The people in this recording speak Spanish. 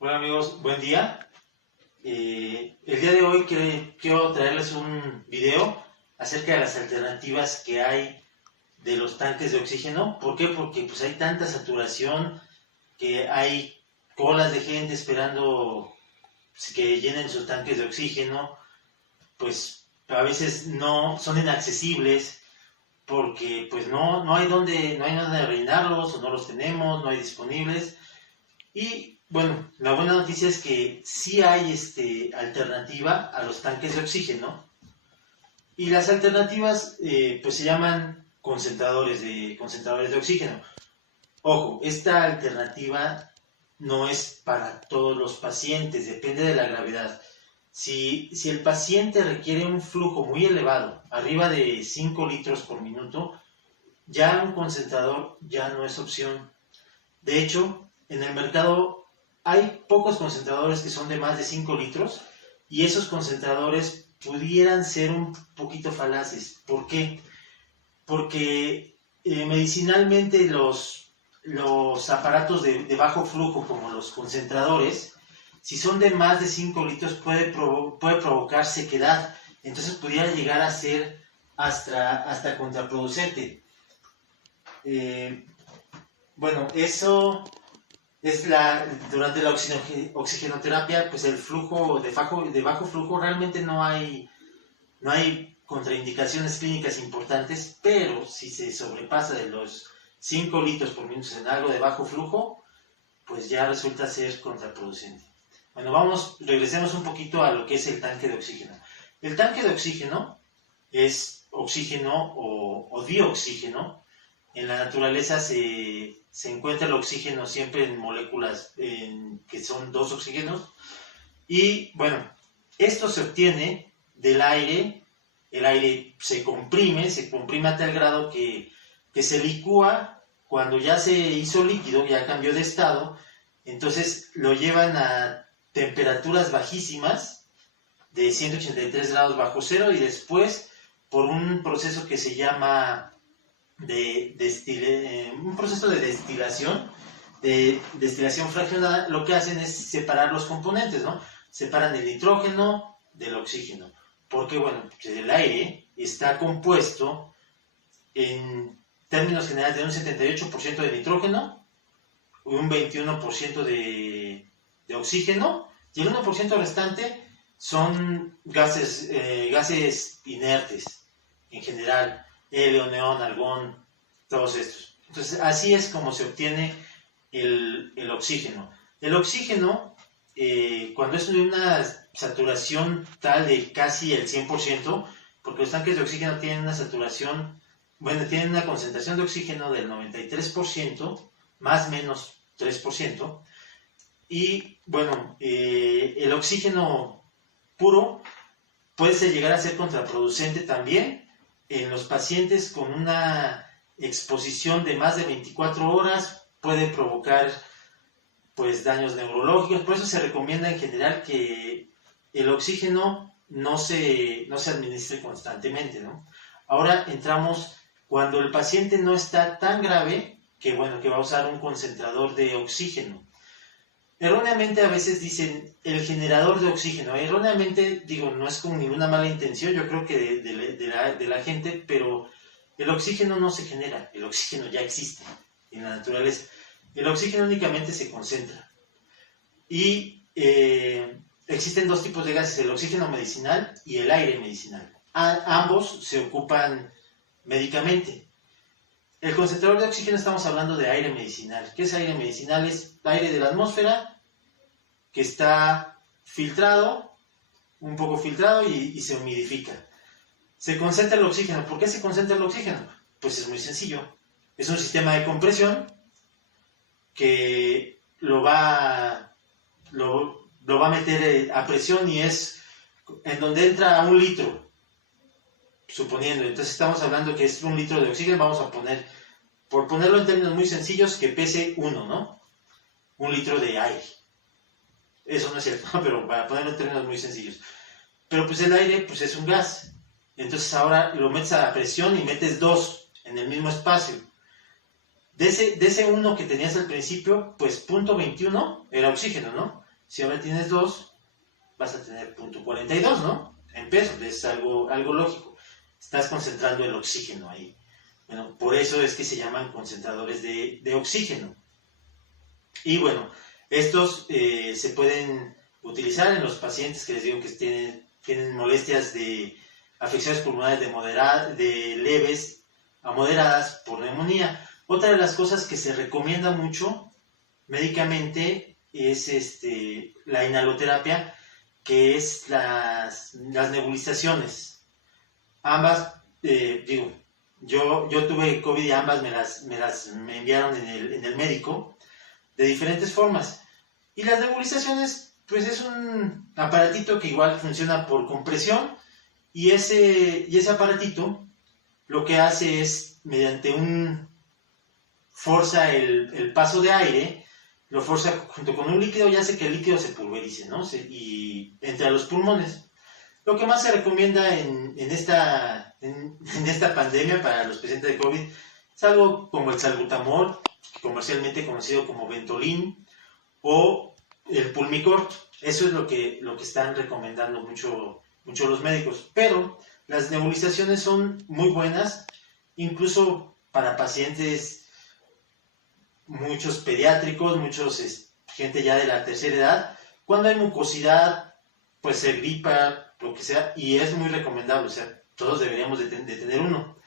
Hola amigos, buen día. El día de hoy quiero traerles un video acerca de las alternativas que hay de los tanques de oxígeno. ¿Por qué? Porque pues hay tanta saturación que hay colas de gente esperando que llenen sus tanques de oxígeno. Pues a veces no son inaccesibles porque pues no hay donde rellenarlos o no los tenemos, no hay disponibles. Y bueno, la buena noticia es que sí hay alternativa a los tanques de oxígeno, y las alternativas pues se llaman concentradores de oxígeno. Ojo, esta alternativa no es para todos los pacientes, depende de la gravedad. Si el paciente requiere un flujo muy elevado, arriba de 5 litros por minuto, ya un concentrador ya no es opción. De hecho, en el mercado hay pocos concentradores que son de más de 5 litros, y esos concentradores pudieran ser un poquito falaces. ¿Por qué? Porque medicinalmente los aparatos de bajo flujo, como los concentradores, si son de más de 5 litros puede provocar sequedad. Entonces pudiera llegar a ser hasta contraproducente. Bueno, eso durante la oxigenoterapia, pues el flujo de bajo flujo realmente no hay contraindicaciones clínicas importantes, pero si se sobrepasa de los 5 litros por minuto en algo de bajo flujo, pues ya resulta ser contraproducente. Bueno, regresemos un poquito a lo que es el tanque de oxígeno. El tanque de oxígeno es oxígeno o dioxígeno. En la naturaleza se encuentra el oxígeno siempre en moléculas que son dos oxígenos. Y bueno, esto se obtiene del aire. El aire se comprime a tal grado que se licúa cuando ya se hizo líquido, ya cambió de estado. Entonces lo llevan a temperaturas bajísimas, de 183 grados bajo cero, y después, por un proceso que se llama un proceso de destilación fraccionada, lo que hacen es separar los componentes, ¿no? Separan el nitrógeno del oxígeno. Porque, bueno, el aire está compuesto en términos generales de un 78% de nitrógeno, un 21% de oxígeno, y el 1% restante son gases inertes en general: helio, neón, argón, todos estos. Entonces, así es como se obtiene el oxígeno. El oxígeno, cuando es de una saturación tal de casi el 100%, porque los tanques de oxígeno tienen tienen una concentración de oxígeno del 93%, más o menos 3%, y bueno, el oxígeno puro puede llegar a ser contraproducente también en los pacientes con una exposición de más de 24 horas. Puede provocar pues daños neurológicos. Por eso se recomienda en general que el oxígeno no se administre constantemente, ¿no? Ahora entramos cuando el paciente no está tan grave que va a usar un concentrador de oxígeno. Erróneamente a veces dicen el generador de oxígeno. Erróneamente, digo, no es con ninguna mala intención, yo creo que de la gente, pero el oxígeno no se genera, el oxígeno ya existe en la naturaleza. El oxígeno únicamente se concentra. Y existen dos tipos de gases: el oxígeno medicinal y el aire medicinal. Ambos se ocupan médicamente. El concentrador de oxígeno, estamos hablando de aire medicinal. ¿Qué es aire medicinal? Es aire de la atmósfera que está filtrado, un poco filtrado, y se humidifica. Se concentra el oxígeno. ¿Por qué se concentra el oxígeno? Pues es muy sencillo. Es un sistema de compresión que lo va a meter a presión, y es en donde entra 1 litro, suponiendo. Entonces estamos hablando que es 1 litro de oxígeno. Vamos a por ponerlo en términos muy sencillos, que pese 1, ¿no? 1 litro de aire. Eso no es cierto, pero para ponerlo en términos muy sencillos. Pero pues el aire pues es un gas. Entonces ahora lo metes a presión y metes 2 en el mismo espacio. De ese 1 que tenías al principio, pues 0.21 era oxígeno, ¿no? Si ahora tienes 2, vas a tener 0.42, ¿no? En pesos, es algo lógico. Estás concentrando el oxígeno ahí. Bueno, por eso es que se llaman concentradores de oxígeno. Y bueno, estos se pueden utilizar en los pacientes que les digo que tienen molestias de afecciones pulmonares de leves a moderadas por neumonía. Otra de las cosas que se recomienda mucho médicamente es la inhaloterapia, que es las nebulizaciones. Ambas, yo tuve COVID y ambas me enviaron en el médico de diferentes formas. Y las nebulizaciones, pues es un aparatito que igual funciona por compresión, y ese aparatito lo que hace es, mediante forza el paso de aire, lo forza junto con un líquido y hace que el líquido se pulverice, ¿no? Y entre a los pulmones. Lo que más se recomienda en esta pandemia para los pacientes de COVID es algo como el salbutamol, comercialmente conocido como Ventolin, o el Pulmicort. Eso es lo que están recomendando mucho los médicos. Pero las nebulizaciones son muy buenas, incluso para pacientes, muchos pediátricos, gente ya de la tercera edad, cuando hay mucosidad, pues se gripa, lo que sea, y es muy recomendable, o sea, todos deberíamos de tener uno.